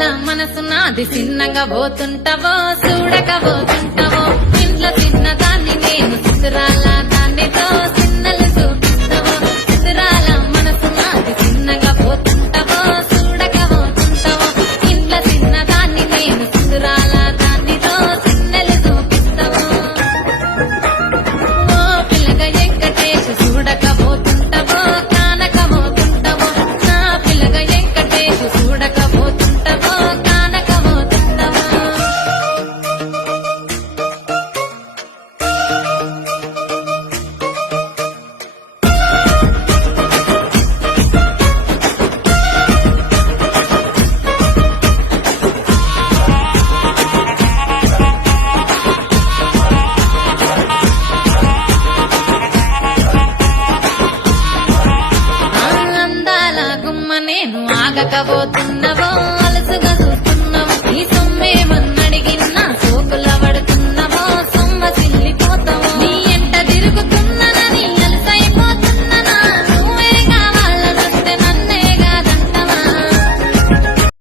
అందాల మనసు నాది చిన్నగా పోతుంటావో చూడకపోతుంటావో ఇంట్లో చిన్నదాన్ని నేను చిత్రాల దాన్నితో చిన్నలు చూపిస్తావో చిత్రాల మనసు నాది చిన్నగా పోతుంటావో చూడకపోతుంటావో ఇంట్లో చిన్నదాన్ని నేను చిత్రాల దాన్నితో చిన్నలు చూపిస్తావో ఓ పిల్లగా వెంకటేశ చూడకపోతుంటావో కానకపోతుంటావో నా పిల్లగా వెంకటేశ చూడకపోతుంటావో కానకపోతుంటావో అందాల గుమ్మ నేను ఆగకపోతున్నవో